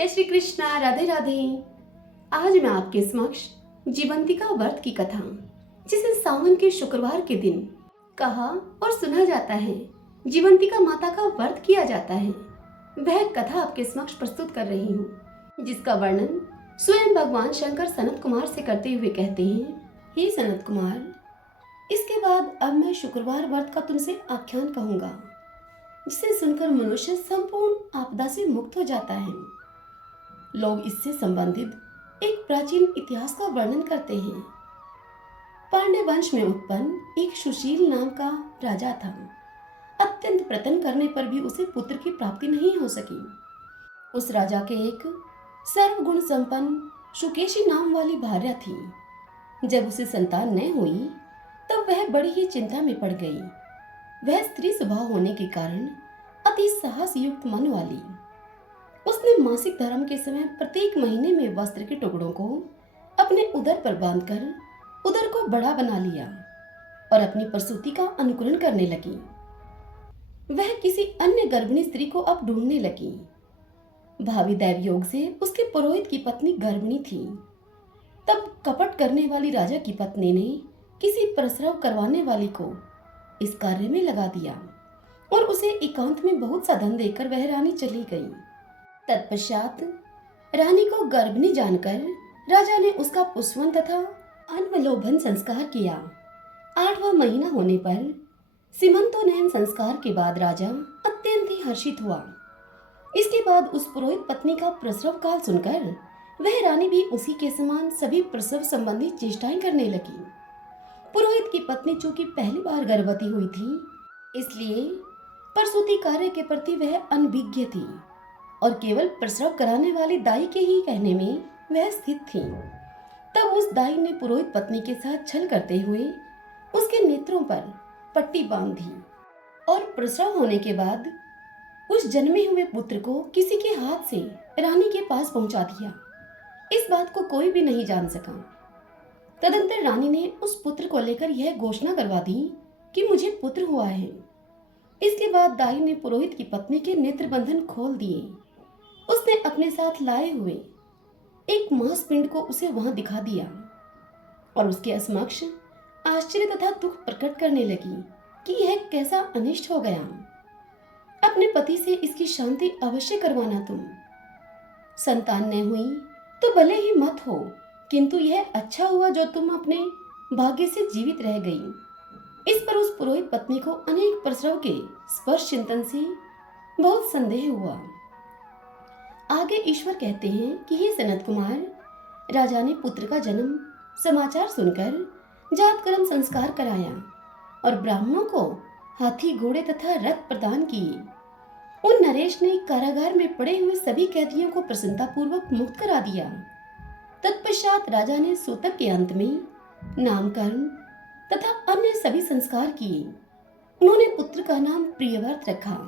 जय श्री कृष्णा, राधे राधे। आज मैं आपके समक्ष जीवंतिका व्रत की कथा, जिसे सावन के शुक्रवार के दिन कहा और सुना जाता है, जीवंतिका माता का व्रत किया जाता है, वह कथा आपके समक्ष प्रस्तुत कर रही हूँ, जिसका वर्णन स्वयं भगवान शंकर सनत कुमार से करते हुए कहते हैं। हे सनत कुमार, इसके बाद अब मैं शुक्रवार व्रत का तुमसे आख्यान कहूंगा, जिसे सुनकर मनुष्य संपूर्ण आपदा से मुक्त हो जाता है। लोग इससे संबंधित एक प्राचीन इतिहास का वर्णन करते हैं। पांड्य वंश में उत्पन्न एक सुशील नाम का राजा था। अत्यंत प्रयत्न करने पर भी उसे पुत्र की प्राप्ति नहीं हो सकी। उस राजा के एक सर्वगुण संपन्न सुकेशी नाम वाली भार्या थी। जब उसे संतान न हुई तब वह बड़ी ही चिंता में पड़ गई। वह स्त्री स्वभाव होने के कारण अति साहस युक्त मन वाली। उसने मासिक धर्म के समय प्रत्येक महीने में वस्त्र के टुकड़ों को अपने उदर पर बांधकर उदर को बड़ा बना लिया और अपनी प्रसूति का अनुकरण करने लगी। वह किसी अन्य गर्भिणी स्त्री को अब ढूंढने लगी। भावी दैव योग से उसके पुरोहित की पत्नी गर्भिणी थी। तब कपट करने वाली राजा की पत्नी ने किसी प्रसव करवाने वाली को इस कार्य में लगा दिया और उसे एकांत में बहुत सा धन देकर वह रानी चली गई। तत्पश्चात रानी को गर्भिणी जानकर राजा ने उसका पुष्पन तथा अनवलोभन संस्कार किया। 8वां महीना होने पर सीमंतोनयन संस्कार के बाद राजा अत्यंत ही हर्षित हुआ। इसके बाद उस पुरोहित पत्नी का प्रसव काल सुनकर वह रानी भी उसी के समान सभी प्रसव संबंधी चेष्टाएं करने लगी। पुरोहित की पत्नी चूंकि पहली बार गर्भवती हुई थी, इसलिए प्रसूति कार्य के प्रति वह अनभिज्ञ थी और केवल प्रसव कराने वाली दाई के ही कहने में वह स्थित थी। तब उस दाई ने पुरोहित पत्नी के साथ छल करते हुए उसके नेत्रों पर पट्टी बांध दी और प्रसव होने के बाद उस जन्मे हुए पुत्र को किसी के हाथ से रानी के पास पहुंचा दिया। इस बात को कोई भी नहीं जान सका। तदंतर रानी ने उस पुत्र को लेकर यह घोषणा करवा दी कि मुझे पुत्र हुआ है। इसके बाद दाई ने पुरोहित की पत्नी के नेत्र बंधन खोल दिए। उसने अपने साथ लाए हुए एक मांस पिंड को उसे वहां दिखा दिया और उसके समक्ष आश्चर्य तथा दुख प्रकट करने लगी कि यह कैसा अनिष्ट हो गया। अपने पति से इसकी शांति अवश्य करवाना तुम। संतान न हुई तो भले ही मत हो, किंतु यह अच्छा हुआ जो तुम अपने भाग्य से जीवित रह गई। इस पर उस पुरोहित पत्नी को अनेक प्रसव के स्पर्श चिंतन से बहुत संदेह हुआ। आगे ईश्वर कहते हैं कि हे सनत कुमार, राजा ने पुत्र का जन्म समाचार सुनकर जातकर्म संस्कार कराया और ब्राह्मणों को हाथी घोड़े तथा रथ प्रदान किए। उन नरेश ने कारागार में पड़े हुए सभी कैदियों को प्रसन्नतापूर्वक मुक्त करा दिया। तत्पश्चात राजा ने सूतक के अंत में नामकरण तथा अन्य सभी संस्कार किए। उन्होंने पुत्र का नाम प्रियव्रत रखा।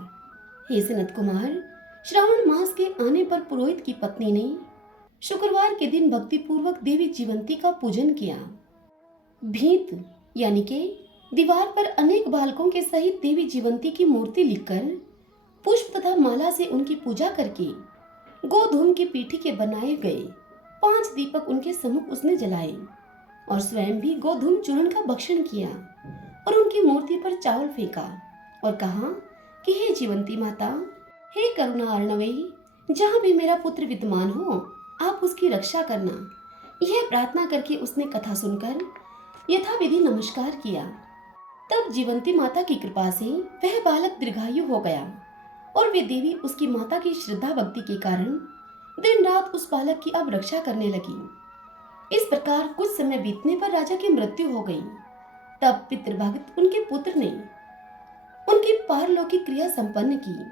हे सनत कुमार, श्रावण मास के आने पर पुरोहित की पत्नी ने शुक्रवार के दिन भक्ति पूर्वक देवी जीवंती का पूजन किया। भीत यानी के दीवार पर अनेक बालकों के सहित देवी जीवंती की मूर्ति लिखकर पुष्प तथा माला से उनकी पूजा करके गोधूम की पीठी के बनाए गए 5 दीपक उनके सम्मुख उसने जलाए और स्वयं भी गोधूम चूर्ण का भक्षण किया और उनकी मूर्ति पर चावल फेंका और कहा कि हे जीवंती माता, हे करुणा अर्णवेय, जहाँ भी मेरा पुत्र विद्यमान हो आप उसकी रक्षा करना। यह प्रार्थना करके उसने कथा सुनकर यथाविधि नमस्कार किया। तब जीवंती माता की कृपा से वह बालक दीर्घायु हो गया और वे देवी उसकी माता की श्रद्धा भक्ति के कारण दिन रात उस बालक की अब रक्षा करने लगी। इस प्रकार कुछ समय बीतने पर राजा की मृत्यु हो गई। तब पितृभक्त उनके पुत्र ने उनकी पारलौकिक क्रिया संपन्न की।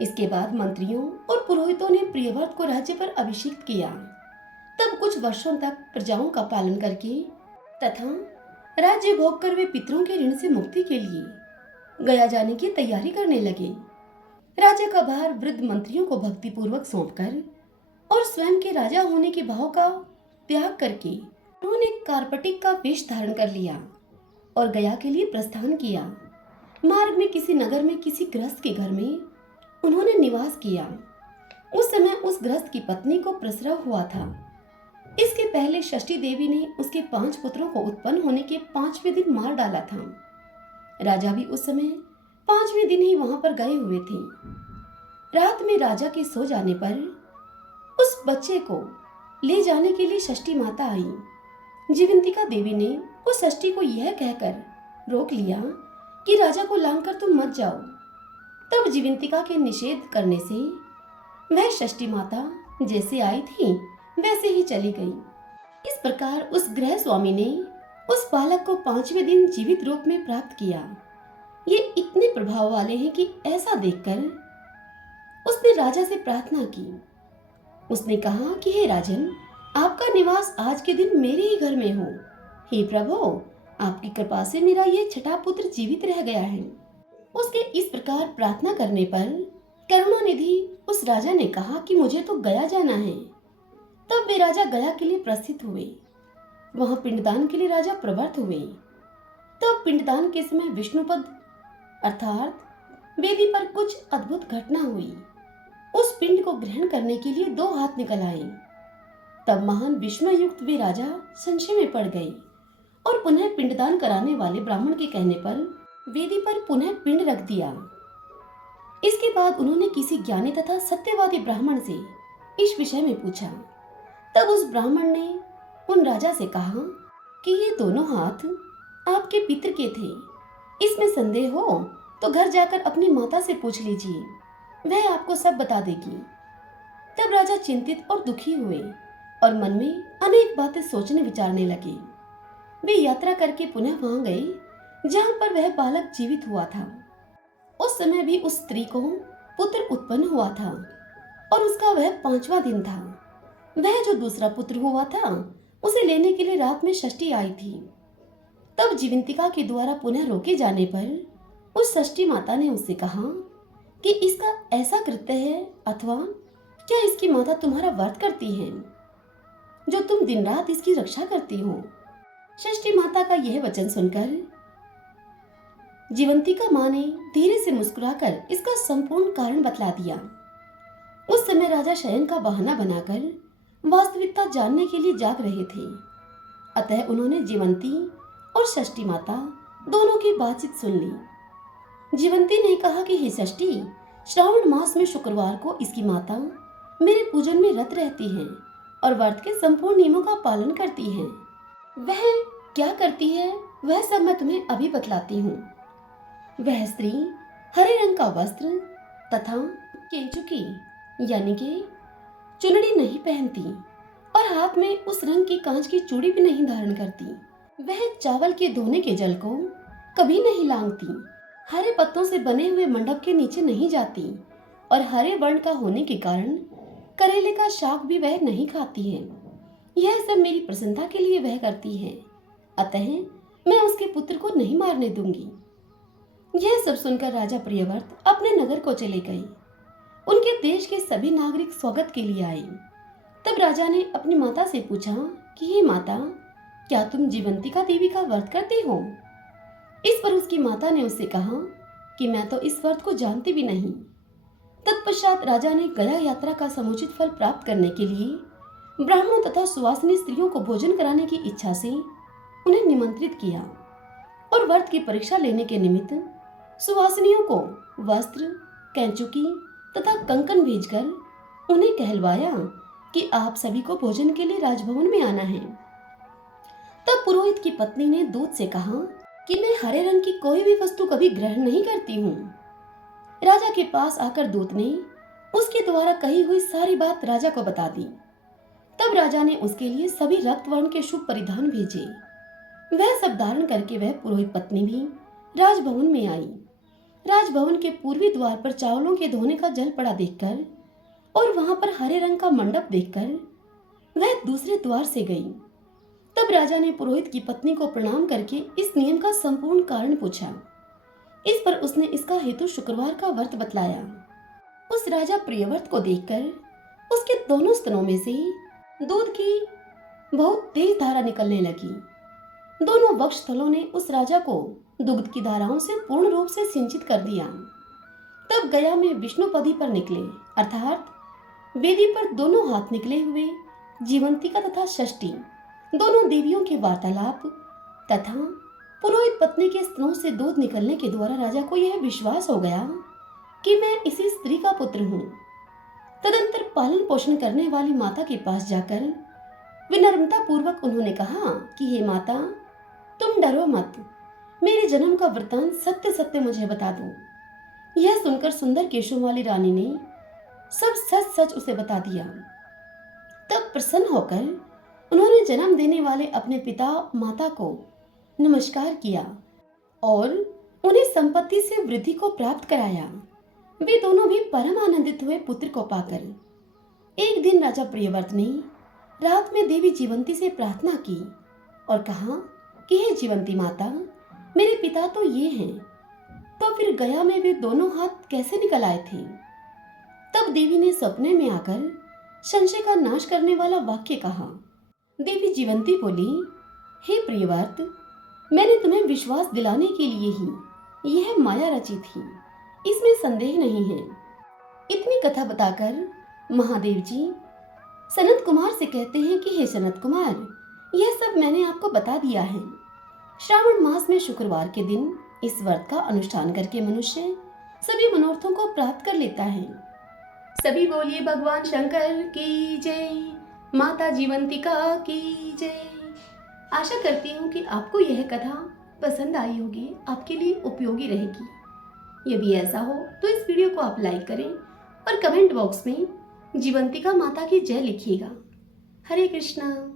इसके बाद मंत्रियों और पुरोहितों ने प्रियव्रत को राज्य पर अभिषिक्त किया। तब कुछ वर्षों तक प्रजाओं का पालन करके तथा राज्य भोग कर वे पितरों के ऋण से मुक्ति के लिए गया जाने की तैयारी करने लगे। राजा का भार वृद्ध मंत्रियों को भक्ति पूर्वक सौंपकर और स्वयं के राजा होने के भाव का त्याग करके उन्होंने कार्पटिक का वेश धारण कर लिया और गया के लिए प्रस्थान किया। मार्ग में किसी नगर में किसी गृहस्थ के घर में उन्होंने निवास किया। उस समय उस गृहस्थ की पत्नी को प्रसव हुआ था। इसके पहले षष्ठी देवी ने उसके 5 पुत्रों को उत्पन्न होने के 5वें दिन मार डाला था। राजा भी उस समय 5वें दिन ही वहां पर गए हुए थे। रात में राजा के सो जाने पर उस बच्चे को ले जाने के लिए षष्ठी माता आई। जीवंतिका देवी ने उस षष्ठी को यह कहकर रोक लिया कि राजा को लांघकर तुम मत जाओ। तब जीवंतिका के निषेध करने से वह षष्ठी माता जैसे आई थी वैसे ही चली गई। इस प्रकार उस गृह स्वामी ने उस बालक को 5वें दिन जीवित रूप में प्राप्त किया। ये इतने प्रभाव वाले हैं कि ऐसा देखकर उसने राजा से प्रार्थना की। उसने कहा कि हे राजन, आपका निवास आज के दिन मेरे ही घर में हो। हे प्रभु, आपकी कृपा से मेरा ये छठा पुत्र जीवित रह गया है। उसके इस प्रकार प्रार्थना करने पर करुणानिधि उस राजा ने कहा कि मुझे तो गया जाना है। तब वे राजा गया के लिए प्रस्थित हुए। वहां पिंडदान के लिए राजा प्रवृत्त हुए। तब पिंडदान के समय विष्णुपद अर्थात वेदी पर कुछ अद्भुत घटना हुई। उस पिंड को ग्रहण करने के लिए 2 हाथ निकल आए। तब महान विस्मय युक्त वे राजा संशय में पड़ गए और पुनः पिंडदान कराने वाले ब्राह्मण के कहने पर वेदी पर पुनः पिंड रख दिया। इसके बाद उन्होंने किसी ज्ञानी तथा सत्यवादी ब्राह्मण से इस विषय में पूछा। तब उस ब्राह्मण ने उन राजा से कहा कि ये दोनों हाथ आपके पितर के थे। इसमें संदेह हो तो घर जाकर अपनी माता से पूछ लीजिए, वह आपको सब बता देगी। तब राजा चिंतित और दुखी हुए और मन में अनेक बातें सोचने विचारने लगे। वे यात्रा करके पुनः वहां गए जहां पर वह बालक जीवित हुआ था। उस समय भी उस स्त्री को पुत्र उत्पन्न हुआ था और उसका वह 5वां दिन था। वह जो दूसरा पुत्र हुआ था उसे लेने के लिए रात में षष्ठी आई थी। तब जीवंतिका के द्वारा पुनः रोके जाने पर उस षष्ठी माता ने उससे कहा कि इसका ऐसा कृत्य है अथवा क्या इसकी माता तुम्हारा व्रत करती है जो तुम दिन रात इसकी रक्षा करती हो। षष्ठी माता का यह वचन सुनकर जीवंतिका माँ ने धीरे से मुस्कुराकर इसका संपूर्ण कारण बतला दिया। उस समय राजा शयन का बहाना बनाकर वास्तविकता जानने के लिए जाग रहे थे। अतः उन्होंने जीवंती और षष्ठी माता दोनों की बातचीत सुन ली। जीवंती ने कहा कि हे षष्ठी, श्रावण मास में शुक्रवार को इसकी माता मेरे पूजन में रत रहती है और व्रत के संपूर्ण नियमों का पालन करती है। वह क्या करती है वह सब मैं तुम्हें अभी बतलाती हूँ। वह स्त्री हरे रंग का वस्त्र तथा केंचुकी यानी कि चुनड़ी नहीं पहनती और हाथ में उस रंग की कांच की चूड़ी भी नहीं धारण करती। वह चावल के धोने के जल को कभी नहीं लांघती, हरे पत्तों से बने हुए मंडप के नीचे नहीं जाती और हरे वर्ण का होने के कारण करेले का शाक भी वह नहीं खाती है। यह सब मेरी प्रसन्नता के लिए वह करती है, अतः मैं उसके पुत्र को नहीं मारने दूंगी। यह सब सुनकर राजा प्रियव्रत अपने नगर को चले गए। उनके देश के सभी नागरिक स्वागत के लिए आए। तब राजा ने अपनी माता से पूछा कि हे माता, क्या तुम जीवंतिका देवी का व्रत करती हो? इस पर उसकी माता ने उससे कहा कि मैं तो इस व्रत को जानती भी नहीं। तत्पश्चात राजा ने गया यात्रा का समुचित फल प्राप्त करने के लिए ब्राह्मणों तथा सुवासिनी स्त्रियों को भोजन कराने की इच्छा से उन्हें निमंत्रित किया और व्रत की परीक्षा लेने के निमित्त सुवासिनियों को वस्त्र, कैंचुकी तथा कंकन भेजकर उन्हें कहलवाया कि आप सभी को भोजन के लिए राजभवन में आना है। तब पुरोहित की पत्नी ने दूत से कहा कि मैं हरे रंग की कोई भी वस्तु कभी ग्रहण नहीं करती हूँ। राजा के पास आकर दूत ने उसके द्वारा कही हुई सारी बात राजा को बता दी। तब राजा ने उसके लिए सभी रक्त वर्ण के शुभ परिधान भेजे। वह सब धारण करके वह पुरोहित पत्नी भी राजभवन में आई। राजभवन के पूर्वी द्वार पर चावलों के धोने का जल पड़ा देखकर और वहां पर हरे रंग का मंडप देखकर वह दूसरे द्वार से गई। तब राजा ने पुरोहित की पत्नी को प्रणाम करके इस नियम का संपूर्ण कारण पूछा। इस पर उसने इसका हेतु शुक्रवार का व्रत बतलाया। उस राजा प्रियव्रत को देखकर उसके दोनों स्तनों में से दूध की बहुत तेज धारा निकलने लगी। दोनों वक्षस्थलों ने उस राजा को दुग्ध की धाराओं से पूर्ण रूप से सिंचित कर दिया। तब गया में विष्णुपदी पर निकले अर्थात वेदी पर दोनों हाथ निकले हुए जीवंतिका तथा षष्ठी दोनों देवियों के वार्तालाप तथा पुरोहित पत्नी के स्तनों से दूध निकलने के द्वारा राजा को यह विश्वास हो गया कि मैं इसी स्त्री का पुत्र हूँ। तदंतर पालन पोषण करने वाली माता के पास जाकर विनम्रता पूर्वक उन्होंने कहा कि हे माता, तुम डरो मत, मेरे जन्म का वृतांत सत्य सत्य मुझे बता दो। यह सुनकर सुंदर केशों वाली रानी ने सब सच सच उसे बता दिया। तब प्रसन्न होकर उन्होंने जन्म देने वाले अपने पिता माता को नमस्कार किया और उन्हें संपत्ति से वृद्धि को प्राप्त कराया। वे दोनों भी परम आनंदित हुए पुत्र को पाकर। एक दिन राजा प्रियव्रत ने रात में देवी जीवंती से प्रार्थना की और कहा कि हे जीवंती माता, मेरे पिता तो ये हैं, तो फिर गया में वे दोनों हाथ कैसे निकल आए थे? तब देवी ने सपने में आकर संशय का नाश करने वाला वाक्य कहा। देवी जीवंती बोली, हे प्रियव्रत, मैंने तुम्हें विश्वास दिलाने के लिए ही यह माया रची थी, इसमें संदेह नहीं है। इतनी कथा बताकर महादेव जी सनत कुमार से कहते हैं कि हे सनत कुमार, यह सब मैंने आपको बता दिया है। श्रावण मास में शुक्रवार के दिन इस व्रत का अनुष्ठान करके मनुष्य सभी मनोरथों को प्राप्त कर लेता है। सभी बोलिए भगवान शंकर की जय, माता जीवंतिका की जय। आशा करती हूँ कि आपको यह कथा पसंद आई होगी, आपके लिए उपयोगी रहेगी। यदि ऐसा हो तो इस वीडियो को आप लाइक करें और कमेंट बॉक्स में जीवंतिका माता की जय लिखिएगा। हरे कृष्णा।